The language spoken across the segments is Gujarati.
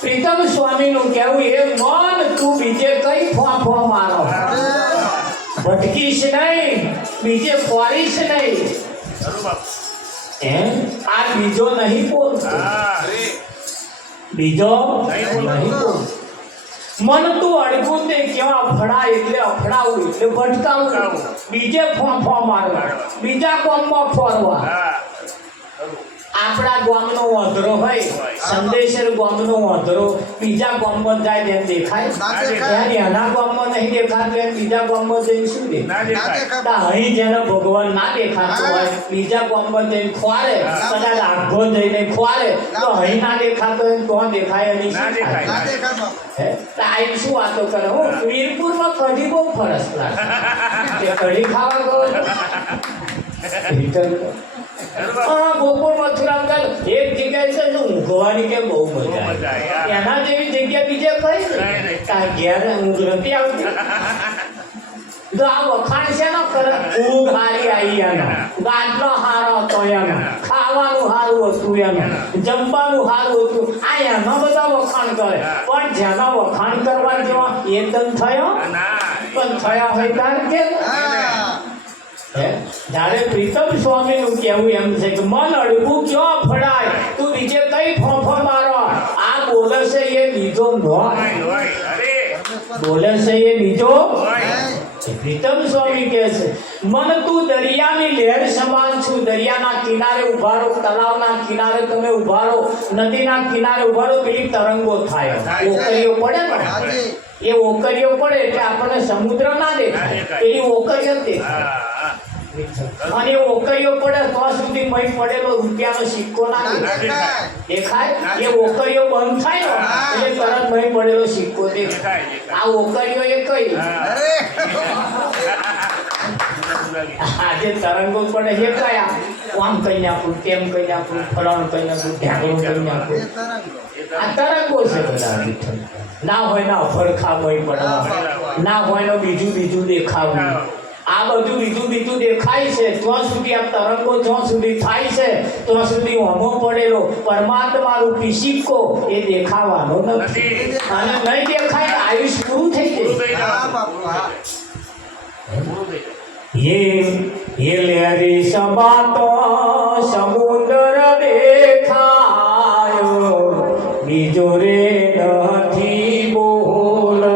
પ્રીતમ સ્વામી નું કેવું એ મન તું બીજે કઈ ફોફો મારો ભટકીશ નહીં, બીજે ફોરીશ નહીં. આ બીજો નહીં બોલતો, બીજો નહીં બોલતો. મન તું અડકું તે કેવા ફળાય એટલે અફડાવું એટલે ભટકાવું, બીજે ફોફો મારવા, બીજા કોમમાં ફોરવા. આપણા ગામનો વાંધરો હોય, સંદેશર ગામનો વાંધરો બીજા ગામમાં જાય તેમ દેખાય? એના ગામમાં નહીં દેખાતું એમ બીજા ગામમાં જઈને શું દેખાય? અહીં જેને ભગવાન ના દેખાતું હોય બીજા ગામમાં જઈને ખોરે, કદાચ આઘો જઈને ખોરે તો અહીં ના દેખાતો હોય તો દેખાય એની શું થાય? શું વાતો કરે? હું વીરપુરમાં કઢી બહુ ફરસ લાગે, કઢી ખાવા ગયો ગોકુળ મથુરા એક જગ્યાએ છે ઊંઘવાની કે બહુ મજા આવે, એના જેવી જગ્યા બીજે કઈ ઘેર ઊંઘ નથી આવતી. તો આ વખાણ છે ને કરે, ઊંઘ હારી આવી એનો, ગાંઠલો હારો હતો એનો, ખાવાનું સારું હતું એનું, જમવાનું સારું હતું, આ એનો બધા વખાણ કરે. પણ જેના વખાણ કરવા જેવા એ દમ થયો પણ થયા હોય ત્યારે કે જ્યારે પ્રીતમ સ્વામી નું કેવું એમ છે કે મન અડકું ક્યાં ફળાય, તું બીજે કઈ ફોફો મારો. આ બોલે છે એ બીજો બોલે છે એ બીજો. પ્રીતમ સ્વામી કહે છે મન તું દરિયાની લહેર સમાન છું, દરિયાના કિનારે ઉભા રહો, તળાવના કિનારે તમે ઉભા રહો, નદીના કિનારે ઉભા રહો, પેલી તરંગો થાય, ઓકરીઓ પડે ને, એ ઓકરીઓ પડે એટલે આપણને સમુદ્ર ના દેખાય, પેલી ઓકરીઓ દેખાય. અને ઓકરીઓ પડે તો સુધી મય પડેલો રૂપિયાનો સિક્કો ના દેખાય. એ ઓકરીઓ બંધ થાય ને એટલે તરત મય પડેલો સિક્કો દેખાય. આ ઓકરીઓ એ કઈ આજે તરંગો પડે એ કયા? આમ કઈ નાખું, તેમ કઈ નાખું, ફલાણું કઈ નાખું, ઢાંકણું કઈ નાખું. આ તરંગો છે બધા. ના હોય ના ફરખામય પડવા, ના હોય ને બીજું દેખાવું. આ બધું બીજું દેખાય છે ત્યાં સુધી, આ તરંગો જ્યાં સુધી થાય છે ત્યાં સુધી હોમો પડેલો પરમાત્મા રૂપી સિક્કો એ દેખાવાનો નથી. અને નહીં દેખાય આયુષ પૂરું થઈ જાય. એ લહેરી સમાતો સમુદ્ર દેખાયો, બીજો રે નથી બોલતો.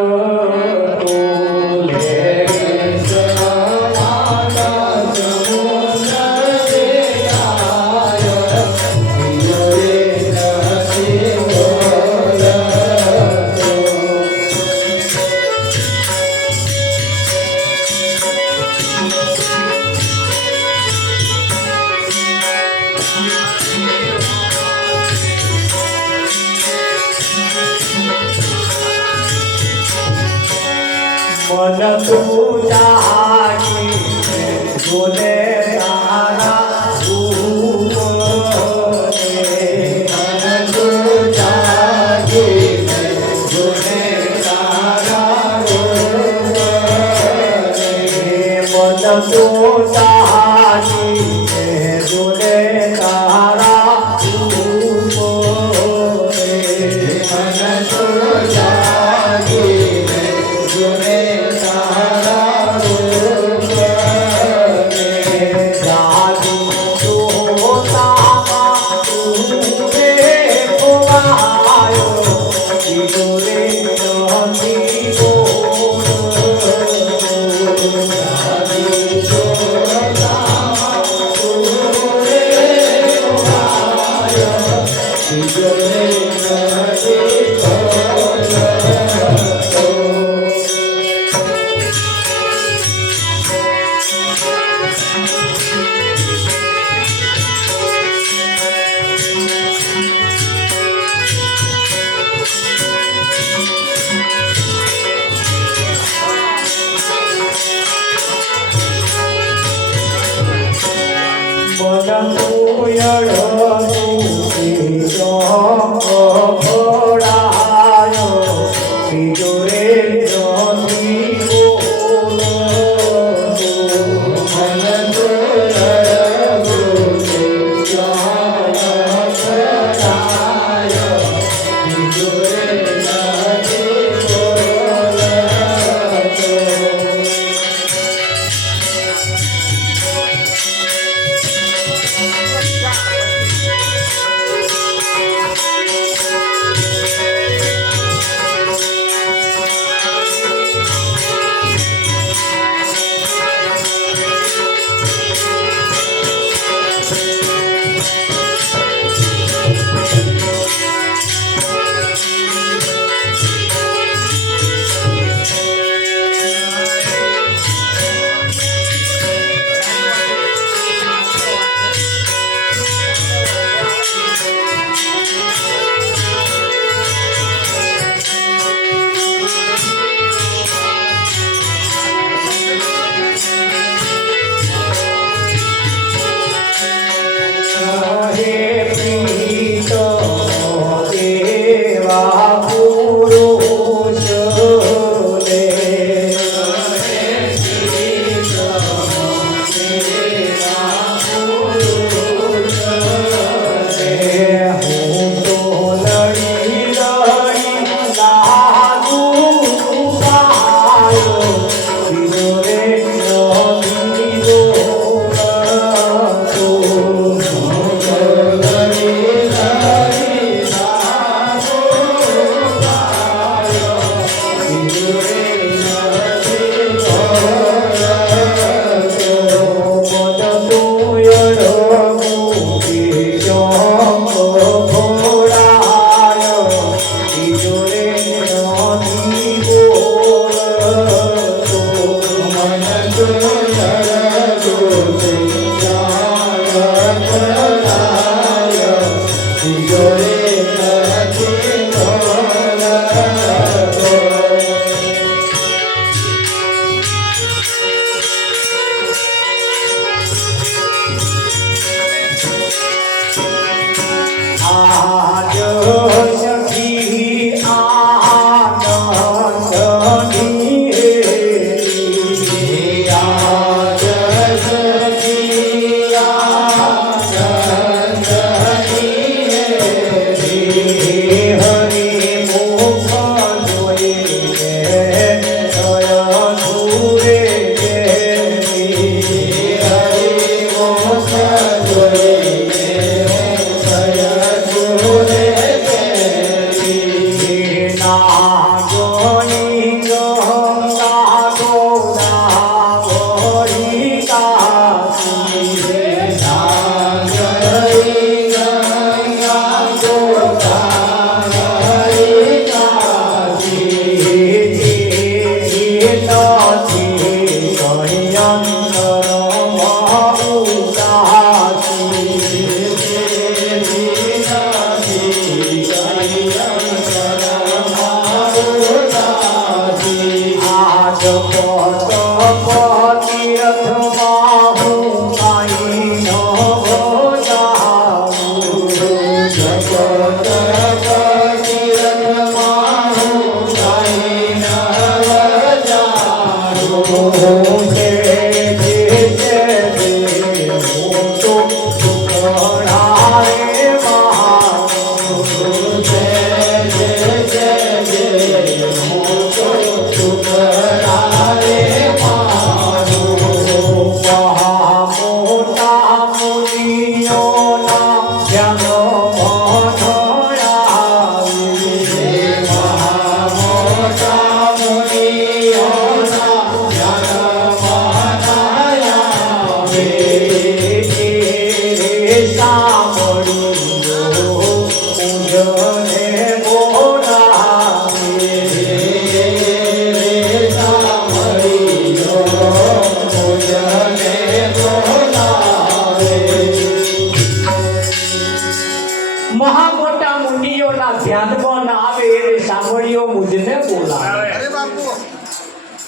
મન તું જાગી જોને તારા રૂપને, મન તું જાગી જોને તારા તો ચાહીને જોડે તારા રૂપ રે મન તો ચાહીને જોડે તારા રૂપ રે જાદુ જોતામાં તું રે ખોવાયો જોડે નથી બોલ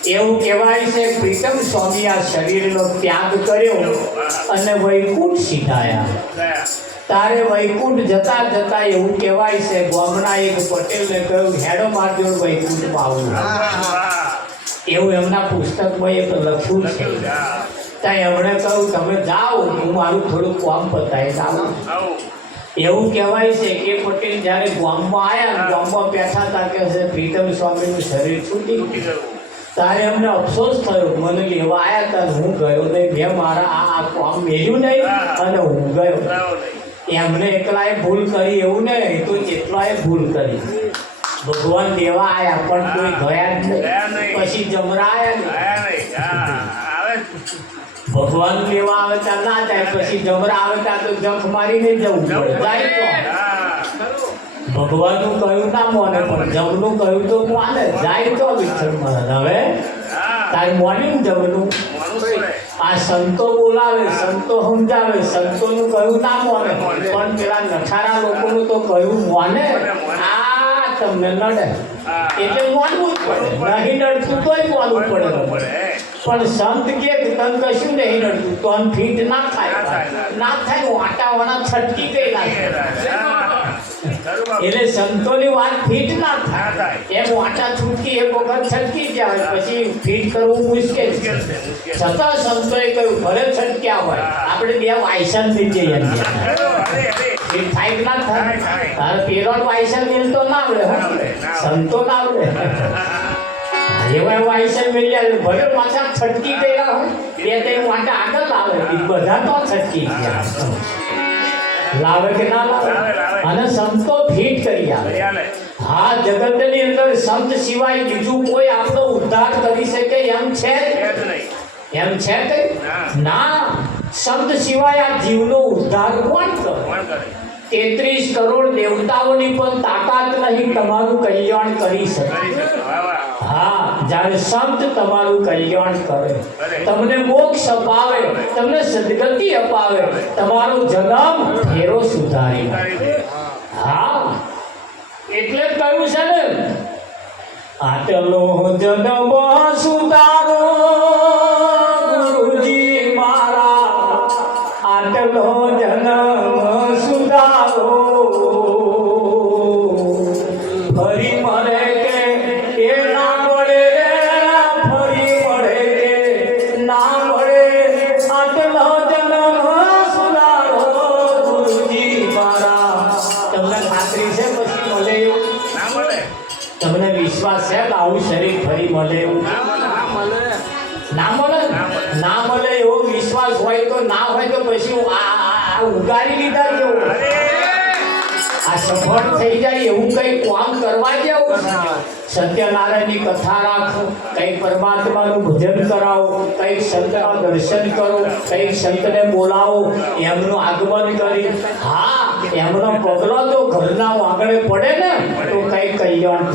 એવું કહેવાય છે પ્રીતમ સ્વામી આ શરીરનો ત્યાગ કર્યો અને વૈકુંઠ સીધાયા. તારે વૈકુંઠ જતા જતા એવું કહેવાય છે ગામના એક પટેલને કહ્યું હેડો મારજો વૈકુંઠમાં આવું. એવું એમના પુસ્તકમાં એક લખ્યું છે. ત્યાં એમણે કહ્યું તમે જાઓ હું મારું થોડું કામ પતાવી આવું. એવું કહેવાય છે કે પટેલ જ્યારે ગામમાં આવ્યા ગામમાં બેઠા હતા કે પ્રીતમ સ્વામીનું શરીર છૂટી ગયું. તારે અમને અફસોસ થયો મને લેવા આવ્યા હતા હું ગયો નહીં મેં મારા આ કામ મેળ્યું નહીં અને હું ગયો. એમને એકલાએ ભૂલ કરી એવું નહીં તો કેટલાએ ભૂલ કરી. ભગવાન લેવા આવ્યા પણ કોઈ ગયા જ નહીં. પછી જમરા આવ્યા ભગવાન લેવા આવે ત્યાં ના જાય પછી જમરા આવે ત્યાં તો જખ મારીને જવું પડે. જાય તો ભગવાનનું કહ્યું ના માને પણ જમનું કહ્યું તો માને. જાય તો વિઠ્ઠલ મહારાજ હવે તારે મોર્નિંગ જમનું આ સંતો બોલાવે સંતો સમજાવે સંતોનું કહ્યું ના માને પણ પેલા નઠારા લોકોનું તો કહ્યું માને. આ તમને નડે એટલે માનવું જ પડે. નહીં નડતું તોય માનવું પડે. પણ સંત કે તન કશું નહીં નડતું તો ફીટ ના થાય વાટાવાળા છટકી ગયેલા એટલે સંતોની વાત ફીટ ના થાય. એમ વાટા છૂટકી એક વખત છટકી જાય પછી ફીટ કરવું મુશ્કેલ છે. છતાં સંતોએ કહ્યું ભલે છટક્યા હોય આપણે બે વાયસન થઈ જઈએ ફીટ થાય ના થાય. પેલો વાયસન મિલતો ના આવડે સંતો ના આવડે એવા વાયસન મિલ્યા ભલે પાછા છટકી ગયેલા હોય બે ત્રણ વાટા આગળ લાવે બધા તો છટકી ગયા લાવે કે ના લાવે અને સંતો ફીટ કરી આવે. હા જગતની અંદર સંત સિવાય બીજું કોઈ આપણો ઉદ્ધાર કરી શકે એમ છે એમ છે કે ના. સંત સિવાય આ જીવનો ઉદ્ધાર કોણ કરે? 33 કરોડ દેવતાઓની પણ તાકાત નહીં તમારું કલ્યાણ કરી શકે. હા જ્યારે સંત તમારું કલ્યાણ કરે તમને મોક્ષ અપાવે તમને સદગતિ અપાવે તમારો જન્મ ફેરો સુધારી. હા એટલે જ કહ્યું છે ને આટલો જન્મ સુધારો ગુરુજી મારા આટલો જન્મ સુધારો ફરી મળે કે એ ના મળે ફરી મળે કે ના મળે આટલો જન્મ સુધારો ગુરુજી મારા. તમને ખાતરી છે પછી મળે એવું ના મળે? તમને વિશ્વાસ છે કે આવું શરીર ફરી મળે એવું ના મળે? ના મળે એવો વિશ્વાસ હોય તો ના હોય તો પછી આ ઉગારી લીધા કેવું આ સફળ થઈ જાય એવું કઈ કામ કરવા જેવું. સત્યનારાયણની કથા રાખો કંઈક પરમાત્માનું ભજન કરાવો કંઈક સંતના દર્શન કરો કંઈક સંતને બોલાવો એમનું આગમન કરી. હા એમનો પગલો તો ઘરના આંગણે પડે ને તો કંઈક કલ્યાણ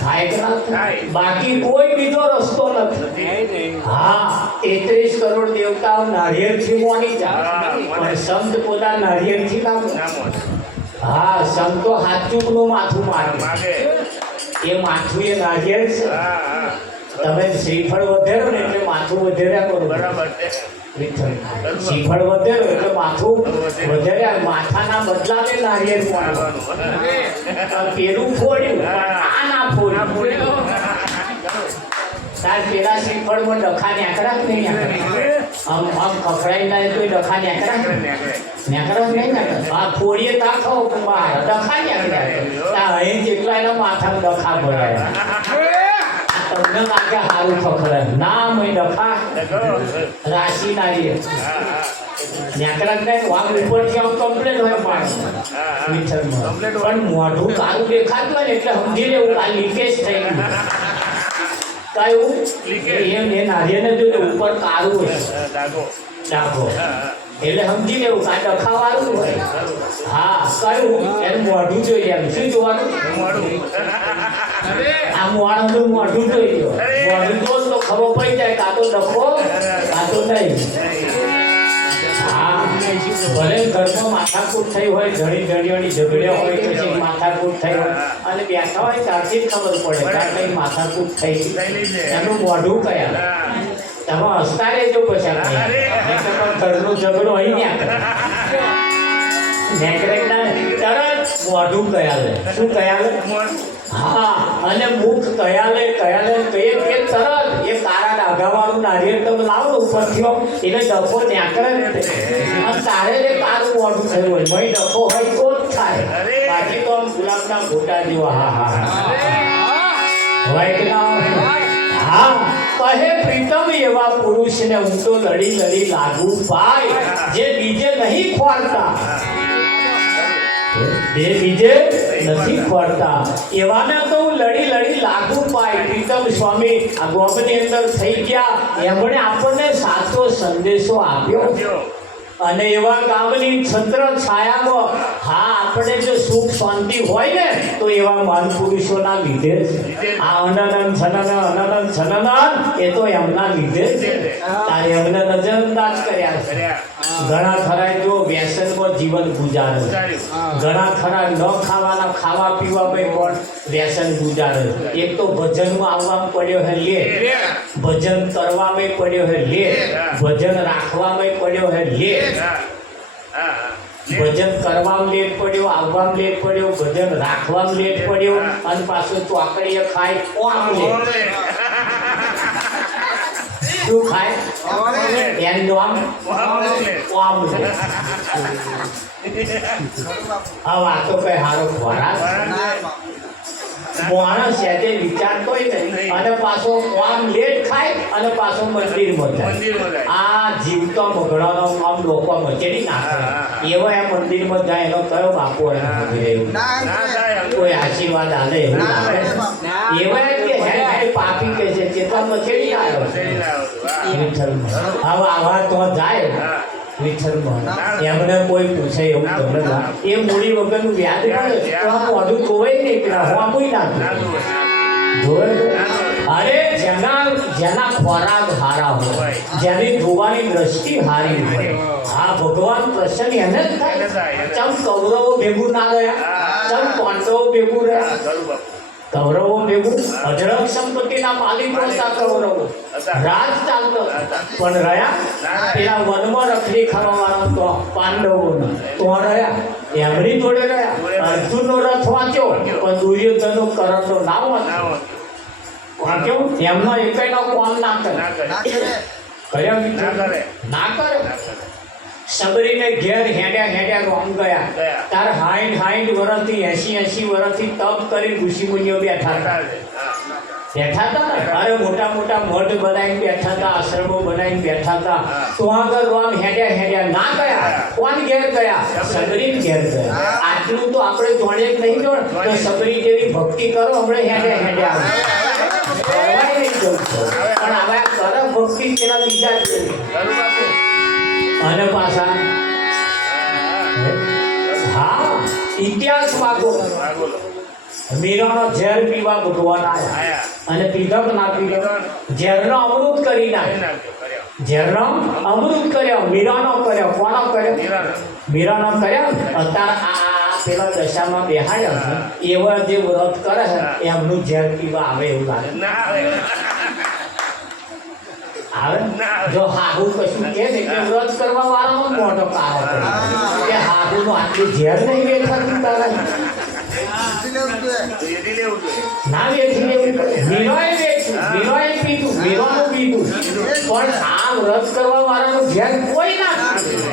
થાય કે ના થાય? બાકી કોઈ બીજો રસ્તો નથી. હા 33 કરોડ દેવતાઓ નારિયેળથી મોની જાય પણ સંત પોતા નારિયેળથી ના. હા સંતો હાથચૂકનું માથું માગે એ માથું એ નારિયેળ છે. તમે શ્રીફળ વધેરો ને એટલે માથું વધેર્યા કરો. બરાબર શ્રીફળ વધેરો એટલે માથું વધેર્યા. માથાના બદલાવે નારિયેળ મારવાનું. પેલું ફોડ્યું આ ના ફોડ્યું. તાર પેલા શ્રીફળમાં ડખા નેકરા જ નહીં આમ ખખડાઈ ના તો ડખા નેકરા નેકરા જ નહીં ને. આ ફોડીએ તા ખાઓ બહાર ડખા નેકરા અહીં જેટલા એના માથામાં ડખા ભરાય. તમને લાગે સારું ખખડાય ના મેં ડખા રાશિ નારીએ નેકરા નહીં. વાઘ ઉપરથી આમ કમ્પ્લેટ હોય પણ મોઢું કાળું દેખાતું હોય ને એટલે સમજી લેવું આ લીકેજ થઈ ગયું. કયું એમ એ નારિયેળને જો ઉપર કાળું હોય ડાઘો એટલે સમજી લેવું કાં ડખાવાળું હોય. હા કયું એનું મોઢું જોઈ લેવું. શું જોવાનું? આ મોઢું મોઢું જોઈ લો. મોઢું જો તો ખબર પડી જાય કાં તો ડખો કાં તો નહીં. હા ભલે ઘરમાં માથાકૂટ થઈ હોય, ધણી ધણીઓની ઝઘડ્યા હોય, પછી માથાકૂટ થઈ હોય અને બેઠા હોય ત્યારથી જ ખબર પડે કે આ કઈ માથાકૂટ થઈ, એનું મોઢું કયા. તમે હસતા રહેજો પછી ઘરનો ઝઘડો અહીં તરત મોઢું કયા લે. શું કયા લે? હા, અને મુખ કયા લે કહીએ કે તરત એ કાળા ડાઘાવાળું નારિયેળ તમે લાવો ઉપરથી એટલે ડફો ન્યાકરે અને તારે જે કાળું મોઢું થયું હોય મય ડફો હોય તો જ થાય, બાકી તો આમ ગુલાબના ફોટા જેવા. હા હા હોય કે ના? હા, કહે પ્રીતમ એવા પુરુષને હું તો લડી લડી લાગુ પાય, જે બીજે નહીં ખોરતા, જે બીજે નથી ખોરતા, એવાને તો હું લડી લડી લાગુ પાય. પ્રીતમ સ્વામી આ ગોપની અંદર થઈ ગયા, એમણે આપણને સાચો સંદેશો આપ્યો અને એવા ગામની છત્ર છાયામાં હા આપણે જો સુખ શાંતિ હોય ને તો એવા મહાન પુરુષોના લીધે આ અનનન છનન એ તો એમના લીધે તારે એમને નજરઅંદાજ કર્યા છે. ઘણા ખરા જો વ્યસનમાં જીવન ગુજારે, ઘણા ખરા ન ખાવાના ખાવા પીવામાં પણ વ્યસન ગુજારે. એક તો ભજનમાં આવવામાં પડ્યો હે લે, ભજન કરવામાં પડ્યો હે લે, ભજન રાખવામાં પડ્યો હે લે, ભજન કરવામાં લેટ પડ્યો, આવવામાં લેટ પડ્યો, ભજન રાખવામાં લેટ પડ્યો અને પાછું ચોકડીએ ખાય ઓમ લેટ. શું ખાય? એનું નામ ઓમ લેટ. આ વાતો કઈ હારો ખોરાક માણસ આજે વિચારતો નહીં અને પાછો આમ લેટ ખાય અને પાછો મંદિરમાં જાય. આ જીવતો મગડાનો આમ લોકો મચેડી નાખે એવા એ મંદિરમાં જાય એનો કયો બાપો કોઈ આશીર્વાદ આલે એવું લાગે? એવા કે હે પાપી કે છે ચેતન મચેડી આવ્યો વિઠ્ઠલમાં. હવે આવા તો જાય વિઠ્ઠલમાં એમને કોઈ પૂછે એવું તમને એ મૂડી વગરનું વ્યાજ કરે તો આ મોઢું ધોવાય નહીં પેલા હોમુય ના ધોવે. અરે જેના ખોરાક હારા હોય, જેની જોવાની દ્રષ્ટિ હારી હોય, આ ભગવાન પ્રસન્ન એને જ થાય. ચમ કૌરવો ભેગું ના રહ્યા, ચમ પાંડવો ભેગું રહ્યા. કૌરવો ભેગું અઢળક સંપત્તિના માલિક હતા કૌરવો, રાજ ચાલતો પણ રહ્યા પેલા વનમાં રખડી ખાવાવાળા તો પાંડવો તો રહ્યા, એમની જોડે રહ્યા. અર્જુનનો રથ વાંચ્યો પણ દુર્યોધનનો કરણનો ના વાંચ્યો. એમનો એકનો કોમ ના કરે, ના કરે. સબરીને ઘેર હેડ્યા રોમ ગયા. તાર 60 વર્ષથી 80 વર્ષથી તપ કરી ઋષિ મુનિઓ બેઠા હતા ને. અરે મોટા મઠ બનાવીને બેઠા હતા, આશ્રમો બનાવીને બેઠા હતા. તો આગળ રોમ હેડ્યા ના ગયા. કોણ ઘેર ગયા? સબરી ઘેર ગયા. આટલું તો આપણે જોડે જ નહીં જોડ તો સબરી જેવી ભક્તિ કરો હમણાં હેડ્યા નહીં જવું પણ હવે કર ભક્તિ પેલા બીજા જ અને પાછા હા ઇતિહાસ માગો. મીરાનો ઝેર પીવા ભગવાન આવ્યા અને પીધક ના પીધો, ઝેરનો અમૃત કરી નાખ્યો. ઝેરનો અમૃત કર્યો, મીરાનો કર્યો. કોનો કર્યો? મીરાનો કર્યો. અત્યારે આ પેલા દશામાં બેહાડ્યા છે એવા જે વ્રત કરે છે એમનું ઝેર પીવા આવે એવું લાગે આવે. જો હાહુ કશું કે ને કે વ્રત કરવા વાળાનો મોટો કાળો પડે કે હાહુ નું આટલું ઝેર નહીં વેઠવાનું તારા ના વેચી લેવું. મીરાએ વેચ્યું, મીરાએ પીધું, મીરાનું પીધું પણ આ વ્રત કરવા વાળાનું ઝેર કોઈ ના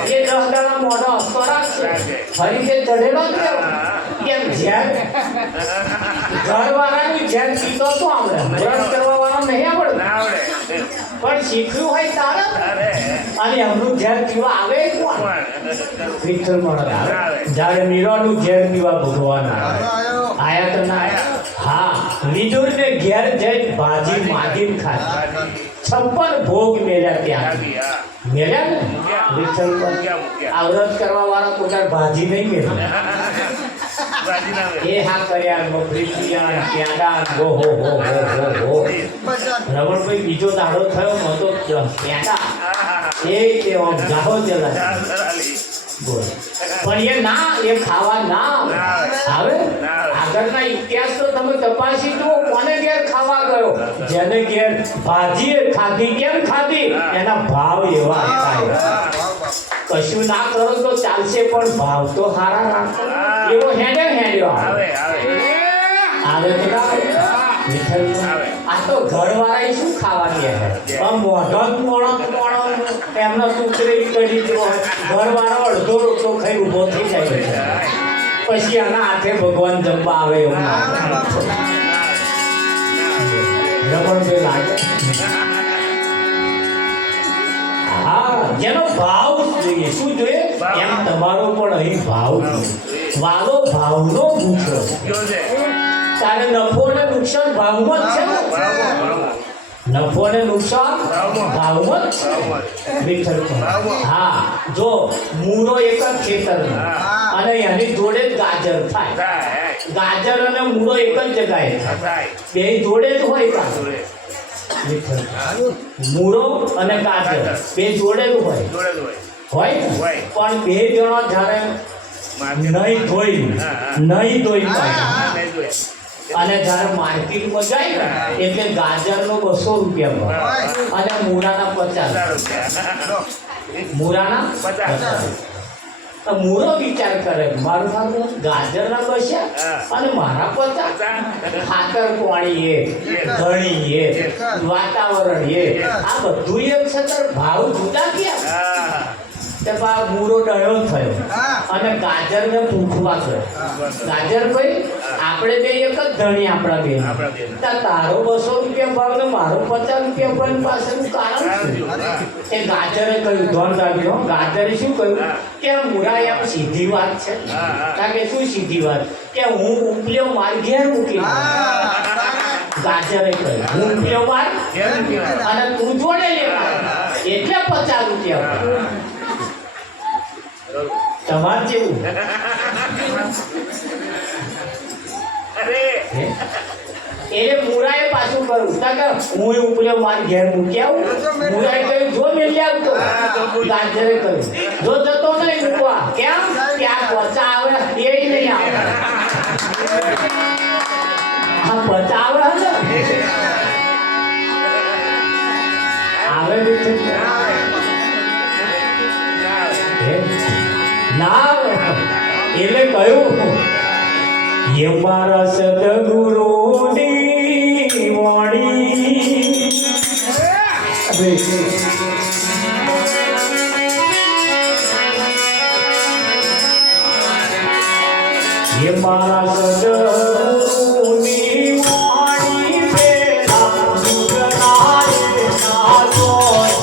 એ 10 દાડા મોઢો હસતો રાખશે ફરી તે ચઢેલો જ કેમ ઝેર ઘર વાળાનું ઝેર પીતો તો આવડે, વ્રત કરવા વાળા નહીં આવડે પણ શીખ્યું હોય તારે અને એમનું ઝેર પીવા આવે કોણ? વિઠ્ઠલ મહારાજ આવે. જ્યારે મીરાનું ઝેર પીવા ભગવાન આયા તો ના હા લીધું ને ઘેર જઈ ભાજી માજી ખાધી. 56 ભોગ મેળ્યા ત્યાં મેળ્યા ને વિઠ્ઠલ આ વ્રત કરવા વાળા પોતાની ભાજી નહીં મેળ્યા એ હા કર્યા મફરી પ્યાડા હો રમણભાઈ બીજો દાડો થયો નતો પ્યાડા એ જાહો ચલા બોલ. પણ એ ના, એ ખાવા ના આવે. આગળના ઇતિહાસ તો તમે તપાસી જુઓ, કોને ઘેર ખાવા ગયો? જેને ઘેર ભાજી ખાધી, કેમ ખાધી? એના ભાવ એવા થાય. કશું ના કરો તો ચાલશે, પણ ભાવ તો સારા રાખો. એવો હેડ્યો આવે તો ના આવે. આ તો ઘરવાળા શું ખાવા દે? મોઢો એમનો ટુકડી કરી દીધો હોય, ઘરવાળો અડધો રોટલો ખાઈ ઊભો થઈ જાય છે. પછી આના હાથે ભગવાન જમવા આવે એવું રમણભાઈ લાગે. હા, જેનો ભાવ જોઈએ. શું જોઈએ? એમ તમારો પણ અહીં ભાવ વાલો ભાવનો પૂછો. તારે નફો ને નુકસાન ભાવમાં જ છે. નફો ને નુકસાન ભાવમાં જ છે. હા, જો મૂળો એક જ ખેતરમાં અને એની જોડે જ ગાજર થાય. ગાજર અને મૂળો એક જ જગ્યાએ થાય, બે જોડે જ હોય. મૂળો અને ગાજર બે જોડે જ હોય. પણ બે જણો જ્યારે નહીં ધોઈ અને જ્યારે માર્કેટમાં જાય ને એટલે ગાજરનો 200 રૂપિયા અને મૂળાના 50. મૂળો વિચાર કરે, મારું ગાજરના બસ્યા અને મારા 50. ખાતર પાણી એ, ઘણી એ, વાતાવરણ એ, આ બધું એક છતાં ભાવ જુદા ગયા. મૂળો ડળો થયો અને ગાજરને પૂછવા ગયો. ગાજર ભાઈ આપણે બે એક જ ધણી, આપણા બે. તારો 200 રૂપિયા ભાવ ને મારો 50 રૂપિયા ભાવ પાછળનું કારણ શું? એ ગાજરે કહ્યું, ધોન રાખજો. ગાજરે શું કહ્યું કે મૂળા એમ સીધી વાત છે. કારણ કે શું સીધી વાત? કે હું ઉપલ્યો માર ઘેર મૂકી. ગાજરે કહ્યું હું ઉપલ્યો માર અને તું જોડે લેવા, એટલે 50 રૂપિયા. તમાર જેવું એટલે મૂળાએ પાછું કરું હું ઉપલ્યો મારી ઘેર મૂકી આવું. મૂળાએ કહ્યું જો મેલી આવતો. ગાજરે કહ્યું જો જતો નહીં મૂકવા. કેમ? ત્યાં પચા આવે એ નહીં આવે. હા, પચા આવે ને આવે ના. એટલે કહ્યું એ મારા સદગુરુની વાણી. એ મારા સદગુરુની વાણી પેલા દુગરાએ ના જોય.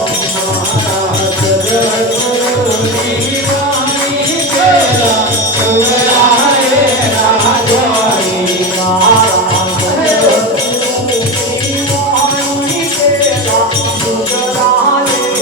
મારા સદગુરુની વાણી પેલા દુગરાએ ના જોય. મારા સદગુરુની વાણી પેલા દુગરાએ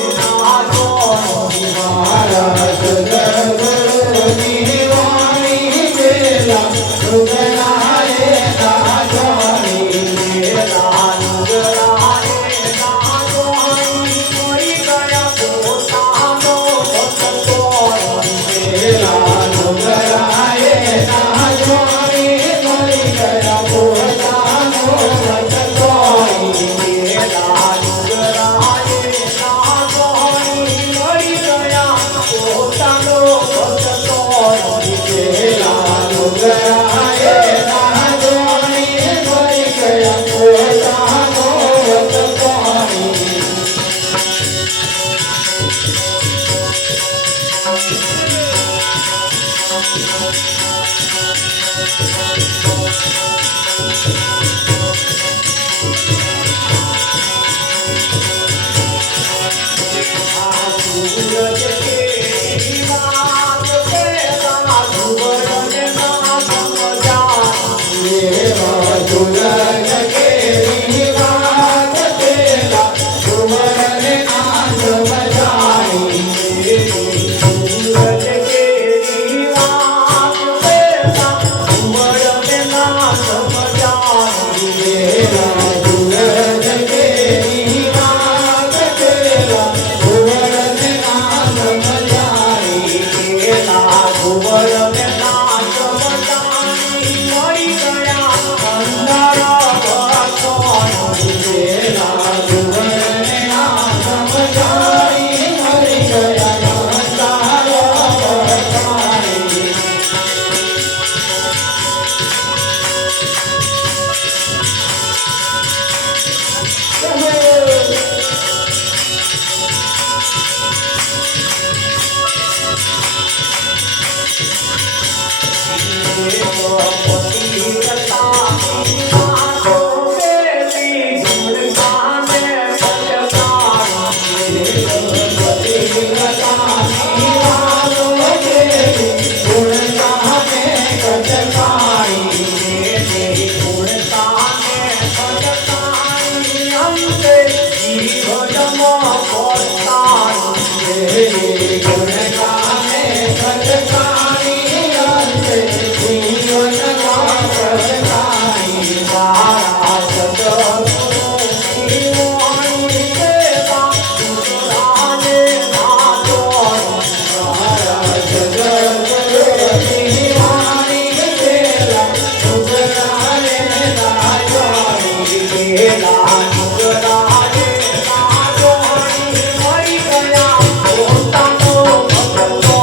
પેલા નુગરાએ ના જોણી મરી ગયા પોતાનો ભક્તો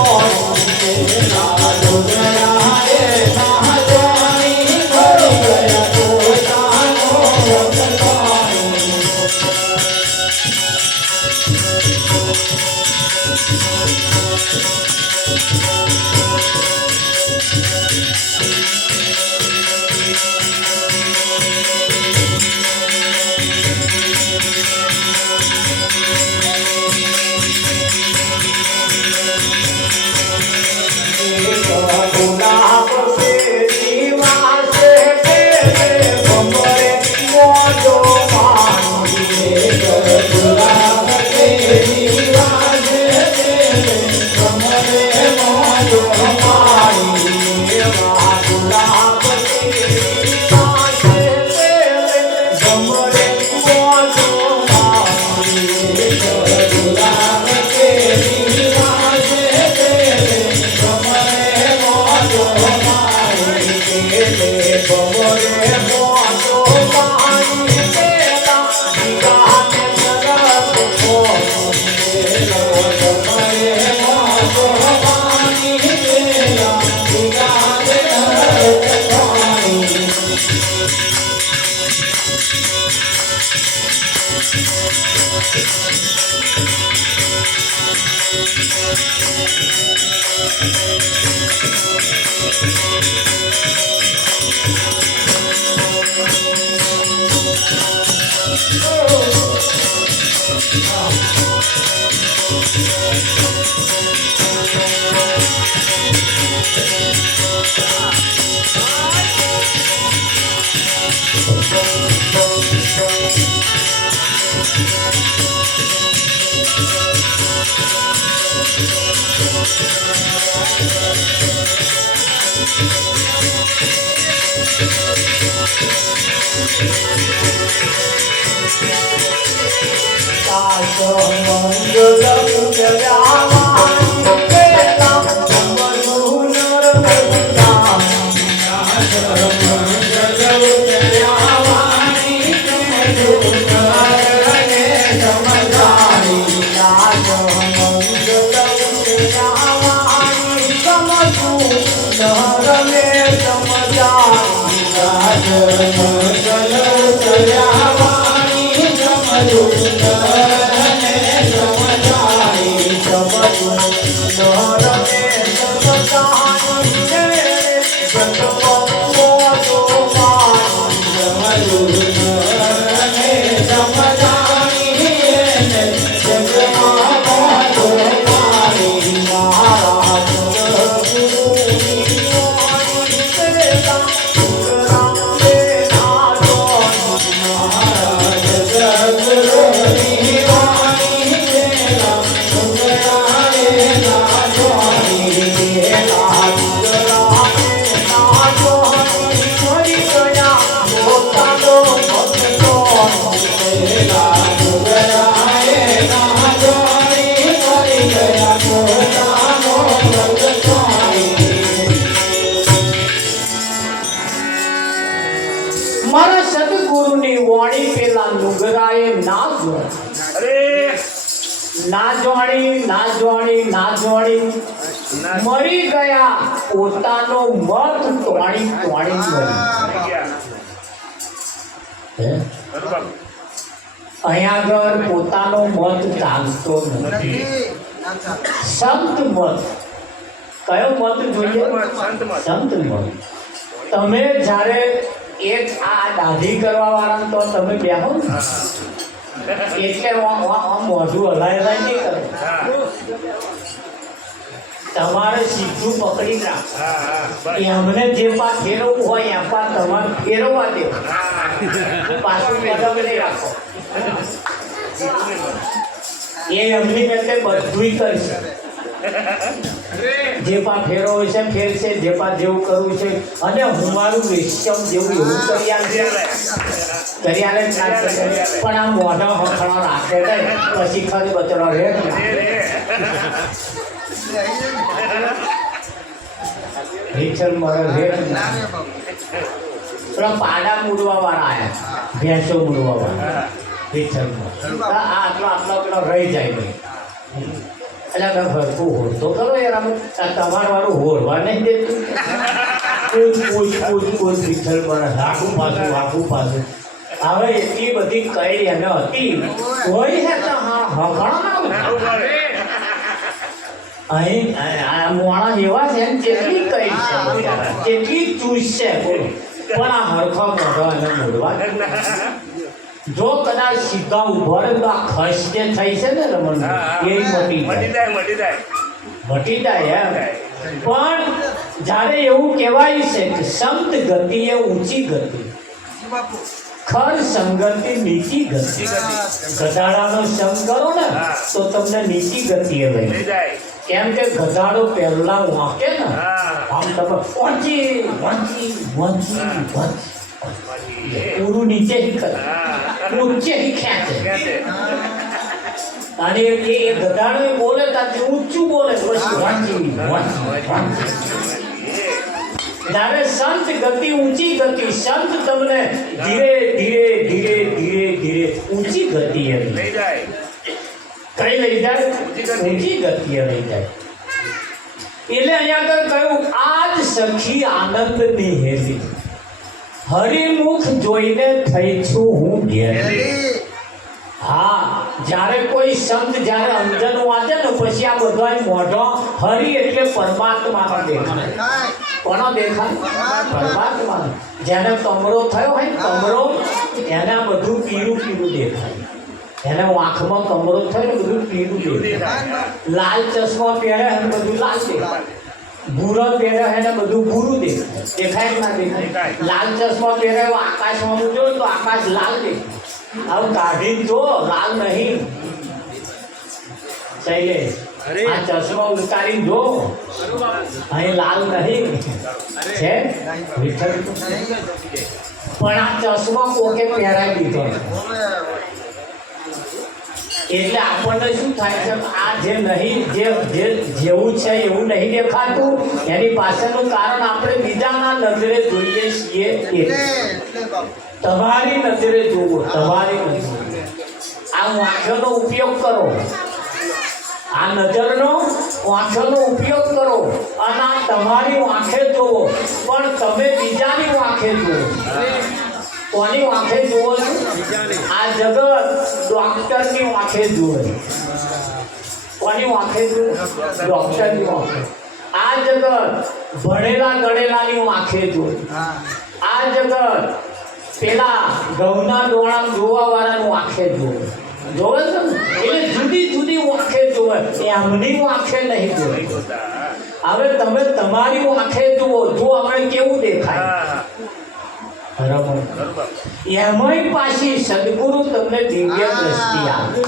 પેલા નુગરાએ ના જોણી મરી ગયા પોતાનો ભક્તો ગુલાબ પેલી વાસે પેલે ભમરે મોજો માંગીએ ગુલાબ પેલી વાસે પેલે ભમરે મોજો માંગીએ ગુલાબ પેલી વાસે પેલે ભમરે મોજો માંગીએ ગુલાબ પેલી વાસે પેલે મારા સદગુરુની વાણી પેલા નુગરાએ ના જોણી મરી ગયા પોતાનો મત તોણી અહીંયા આગળ પોતાનો મત ચાલતો નથી. સંત મત. કયો મત જોઈએ? સંત મત. તમે જ્યારે એક આ દાઢી કરવા વાળા તો તમે બેહો એટલે મોઢું હલાય નહીં કરે. તમારે સીધું પકડી રાખ. એમને જે પા ફેરવવું હોય એમ પા તમારે ફેરવવા દે. પાછું કદમ નહીં રાખો. એ એમની મેં બધું કરશે. જે પા ફેરવો છે ફેરશે, જે પા જેવું કરવું છે. અને હું મારું રેશમ જેવું એવું કરી આપશે પણ આ મોઢા હખણા રાખે નહીં પછી ખરી બચરો રહે. રિચલ મળે રે પેલા પાડા મૂડવા વાળા આયા, ભેંસો મૂડવા વાળા વિઠ્ઠલમાં. આ આટલો પેલો રહી જાય ભાઈ. એટલે મેં ભરપૂર હોડ તો ખરો યાર, આમ તમારા વાળું હોરવા નહીં દેતું. પૂછ વિઠ્ઠલ પર આખું પાછું. હવે એટલી બધી કઈ એને હતી કોઈ હે તો હા અહીં આ મોણા એવા છે ને કેટલી કઈ છે, કેટલી ચૂસ છે બોલો. પણ આ હરખો મોઢો અને મોડવા જો કદાચ સીધા ઉભો રહે તો આ ખસ જે થઈ છે ને રમણ એ મટી જાય એમ. પણ જ્યારે એવું કહેવાય છે કે સંત ગતિ એ ઊંચી ગતિ, ખર સંગતિ નીચી ગતિ. ગધાડાનો સંગ કરો ને તો તમને નીચી ગતિએ લઈ જાય. કેમ કે ગધાડો પહેલા વાંકે ને આમ તમે પહોંચી પૂરું નીચે ही કરે, ઊંચે ही ખેંચે. અને એ ગધાડો બોલે ત્યાંથી ઊંચું બોલે પછી જ્યારે સંત ગતિ ઊંચી ગતિ, સંત તમને ધીરે ધીરે ઊંચી ગતિએ લઈ જાય. કઈ લઈ જાય? ઊંચી ગતિએ લઈ જાય. એટલે અહીંયા આગળ કહ્યું આજ સખી આનંદ ની હેલી, હરિમુખ જોઈને થઈ છું હું ઘેરી. હા, જ્યારે કોઈ સંત જ્યારે અંજન વાંચે ને પછી આ બધા મોઢો હરિ એટલે પરમાત્માનો દેખાય. કોનો દેખાય? પરમાત્મા. જેને કમરો થયો હોય કમરો, એને બધું પીળું દેખાય. એને આંખમાં કમરો થયો ને બધું પીળું દેખાય. લાલ ચશ્મા પહેરે એને બધું લાલ દેખાય. ભૂરો પહેરે એને બધું ભૂરું દેખાય. દેખાય કે ના દેખાય? લાલ ચશ્મા પહેરે આકાશમાં જો તો આકાશ લાલ દેખાય. હવે કાઢી જો લાલ નહીં. શૈલેષ આ ચશ્મા ઉતારી જો, અહીં લાલ નહીં છે વિઠ્ઠલ. પણ આ ચશ્મા કોકે પહેરાવી દીધો એટલે આપણને શું થાય છે? આ જે નહીં જેવું છે એવું નહીં દેખાતું, એની પાછળનું કારણ આપણે બીજાના નજરે જોઈએ છીએ. તમારી નજરે જોવો, તમારી નજરે. આ વાંખોનો ઉપયોગ કરો, આ નજરનો વાંખોનો ઉપયોગ કરો અને આ તમારી વાંખે જોવો. પણ તમે બીજાની વાંખે જોવો. કોની વાંખે જોવો છો? આ જગત ડોક્ટરની વાંખે જુએ. કોની વાંખે જુએ? ડોક્ટરની વાંખે. આ જગત ભણેલા ગણેલાની વાંખે જુએ. આ જગત પેલા ઘઉંના ડોળા જોવા વાળાનું આંખે જોવે. જોવે છે ને? એટલે જુદી જુદી આંખે જોવે, એમની આંખે નહીં જોવે. હવે તમે તમારી આંખે જુઓ, જો આપણે કેવું દેખાય. બરાબર. એમાંય પાછી સદગુરુ તમને દિવ્ય દ્રષ્ટિ આપે.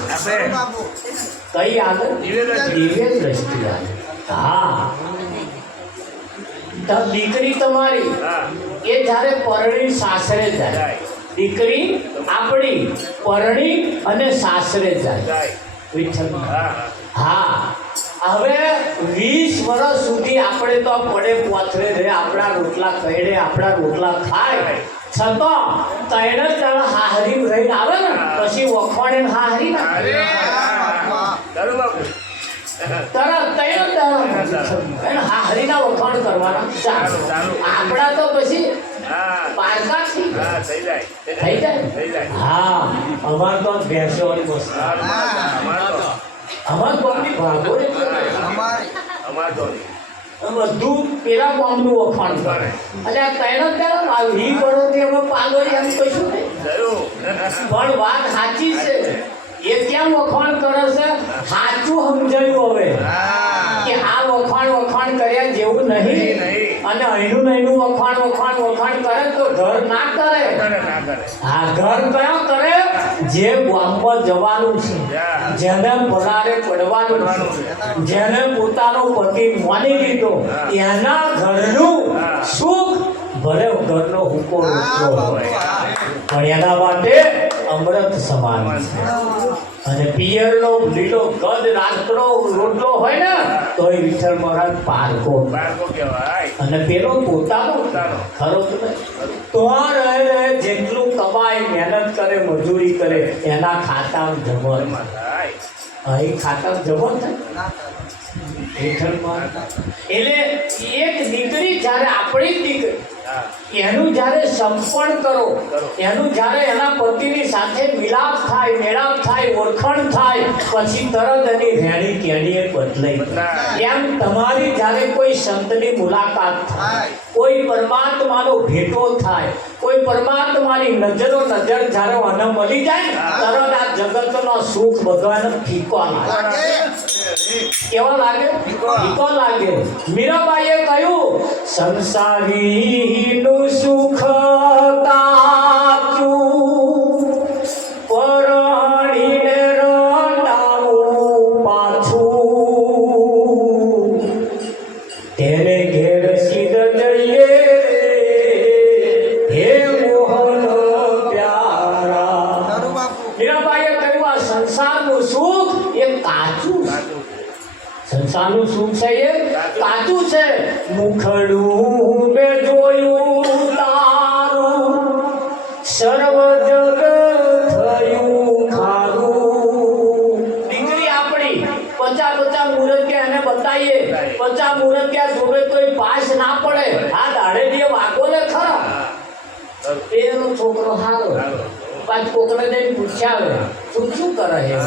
કઈ આવે? દિવ્ય દ્રષ્ટિ આપે. હા, દીકરી તમારી એ જ્યારે પરણી સાસરે જાય, દીકરી આપણી પરણી અને સાસરે જાય વિઠ્ઠલ. હા, હવે 20 વર્ષ સુધી આપણે તો પડે પોથરે રહે, આપણા રોટલા કહેડે, આપણા રોટલા ખાય, છતાં ત્રણ હાહરી રહીને આવે ને પછી વખવાડે હાહરી ના હરીના વખાણ કરવાના. આપણા તો પછી પારકા થઈ જાય. હા, અમાર તો ભેંસો અમાર ગામની ભાગો બધું પેલા ગામનું વખાણ કરે. એટલે આ ત્રણ વર્ષથી અમે પાલોરી એમ કશું નહીં. પણ વાત સાચી છે. એ કેમ વખાણ કરે છે? સાચું સમજાયું હવે કે આ વખાણ કર્યા જેવું નહીં. અને અહીંનું વખાણ કરે તો ઘર ના કરે. હા, ઘર કયો કરે? જે ગામમાં જવાનું છે, જેને પલારે પડવાનું છે, જેને પોતાનો પતિ માની લીધો, એના ઘરનું સુખ ભલે ઘરનો હુકો હોય પણ એના માટે અમૃત સમાન છે. અને પિયરનો લીલો ગદ રાતનો રોટલો હોય ને તોય વિઠ્ઠલ મહારાજ પારકો. અને પેલો પોતાનો ખરો તો નહીં. તો રહે જેટલું કમાય મહેનત કરે મજૂરી કરે એના ખાતામાં જમો અહીં ખાતામાં જમો થાય વિઠ્ઠલ મહારાજ. એટલે એક દીકરી જ્યારે આપણી દીકરી એનું જ્યારે સંપર્ક કરો, એનું જ્યારે એના પતિની સાથે મિલાપ થાય, મેળાપ થાય, ઓળખાણ થાય, પછી તરત એની રેણી કેણીએ બદલાઈ. એમ તમારી જ્યારે કોઈ સંતની મુલાકાત થાય, કોઈ પરમાત્માનો ભેટો થાય, કોઈ પરમાત્માની નજરો નજર જ્યારે મને મળી જાય તરત આ જગતનો સુખ બધો એને ફીકો લાગે. કેવો લાગે? ફીકો લાગે. મીરાબાઈએ કહ્યું સંસારીનું સુખ કાચું પરણીને રટાવું પાછું તેને ઘેર સીધ જઈએ હે મોહન પ્યારા. મીરાબાઈએ કહ્યું આ સંસારનું સુખ એ કાચું છે. સંસારનું સુખ છે એ કાચું છે. મુખડું મેં જોયું તારું સર્વ જગ થયું ખારું. દીકરી આપણી 50 મૂર્તિયા એને બતાવીએ, 50 મૂર્તિયા જોવે તો પાસ ના પડે. આ દાડે જે વાગો ને ખરા એનો છોકરો સારો પાંચ કોકને જઈને પૂછ્યા શું કરે છે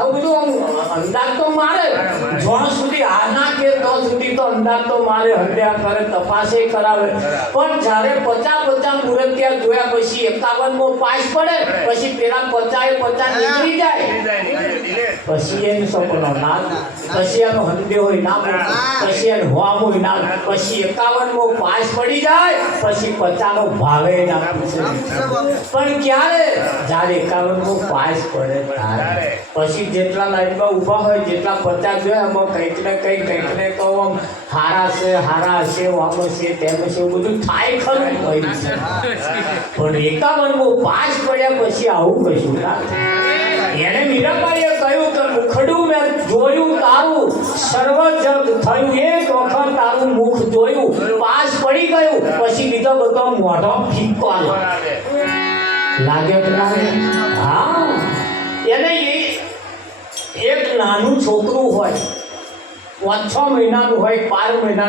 આવું બધું અંદાજ તો મારે. જ્યાં સુધી આ ના કે તો સુધી તો અંદાજ તો મારે હંડ્યા કરે, તપાસે કરાવે. પણ જ્યારે 50 મૂર્તિયા જોયા પછી 51મો પાસ પડે પછી પેલા 50 નીકળી જાય પછી એનું સપનો ના, પછી એનો હંડે હોય ના, પછી એનું હોમ હોય ના, પછી 51મો પાસ પડી જાય પછી 50નો ભાવે ના પૂછે. પણ ક્યારે? જ્યારે 51મો પાસ પડે ત્યારે. પછી જેટલા લાઈનમાં ઊભા હોય, જેટલા 50 જોયા એમાં કંઈક ને કંઈક તો આમ હારા છે, હારા હશે, આમ હશે, તેમ હશે, એવું બધું થાય ખરું. પણ 51મો પાસ પડ્યા પછી આવું કશું ના થાય. એને મીરાબાઈએ કહ્યું કે મુખડું મેં જોયું તારું સર્વ જગ થયું, એક વખત તારું મુખ જોયું, પાસ પડી ગયું પછી બીજો બધો મોઢો ફીકો લાગે કે લાગે? હા. એને એક નાનું છોકરું હોય 5-6 મહિનાનું હોય, 12 મહિના